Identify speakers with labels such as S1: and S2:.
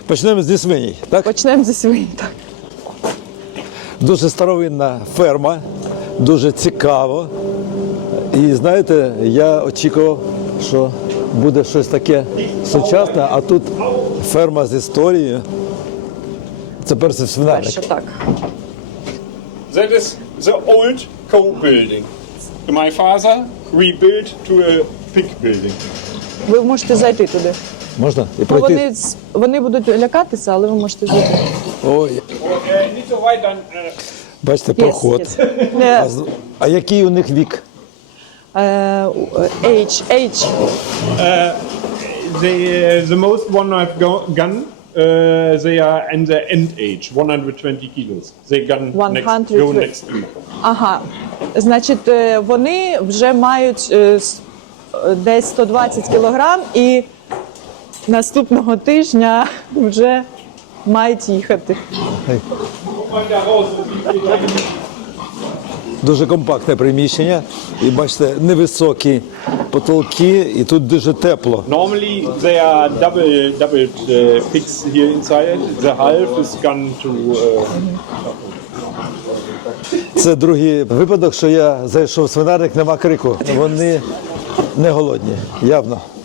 S1: Почнемо зі свиней, так?
S2: Почнемо зі свині, так.
S1: Дуже старовинна ферма, дуже цікаво. І знаєте, я очікував, що буде щось таке сучасне, а тут ферма з історією. Це перший свинарник.
S2: Перше, так.
S3: That is the old cow building. My father rebuilt to a pig building.
S2: Ви можете зайти туди.
S1: Можна? І
S2: Ну,
S1: пройти?
S2: вони будуть лякатися, але ви можете зайти.
S1: Ой,
S3: Nicht so weit, dann
S1: бачите, проход. А який у них вік?
S2: Age.
S3: the most one I've gone, they are in the end age, 120 kilos. They go
S2: 120.
S3: next year.
S2: Ага. Значить, вони вже мають десь 120 кілограм і наступного тижня вже мають їхати.
S1: Дуже компактне приміщення. І бачите, невисокі потолки, і тут дуже тепло.
S3: Normally they are doubled pigs here inside. The half is gone to.
S1: Це другий випадок, що я зайшов в свинарник, нема крику. Вони не голодні, явно.